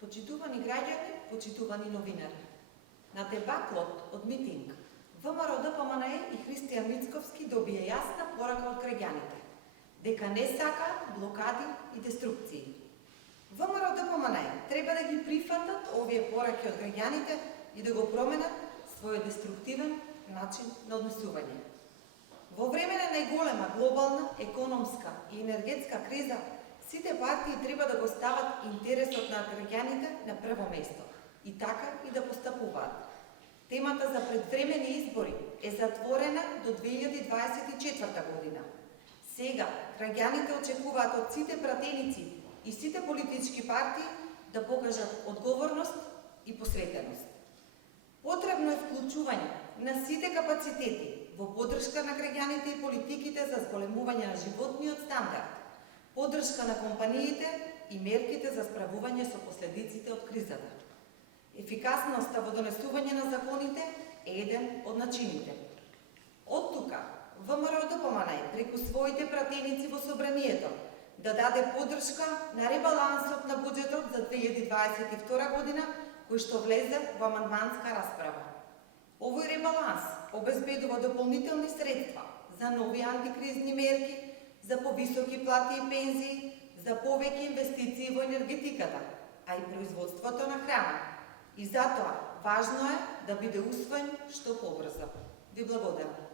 Почитувани граѓани, почитувани новинари. На дебаклот од митинг, ВМРО ДПМНЕ и Христијан Мицковски добија јасна порака од граѓаните, дека не сакаат блокади и деструкции. ВМРО ДПМНЕ треба да ги прифатат овие пораки од граѓаните и да го променат својот деструктивен начин на однесување. Во време на најголема глобална, економска и енергетска криза, сите партии треба да го стават интересот на граѓаните на прво место и така и да постапуваат. Темата за предвремени избори е затворена до 2024 година. Сега граѓаните очекуваат од сите пратеници и сите политички партии да покажат одговорност и посветеност. Потребно е вклучување на сите капацитети во поддршка на граѓаните и политиките за зголемување на животниот стандард, поддршка на компаниите и мерките за справување со последиците од кризата. Ефикасноста во донесување на законите е еден од начините. Од тука, ВМРО ДПМНЕ преку своите пратеници во Собранието да даде поддршка на ребалансот на буџетот за 2022 година, кој што влезе во амандманска расправа. Овој ребаланс обезбедува дополнителни средства за нови антикризни мерки, за повисоки плати и пензии, за повеќе инвестиции во енергетиката, а и производството на храна. И затоа важно е да биде усвоен што побрзо. Ви благодарам.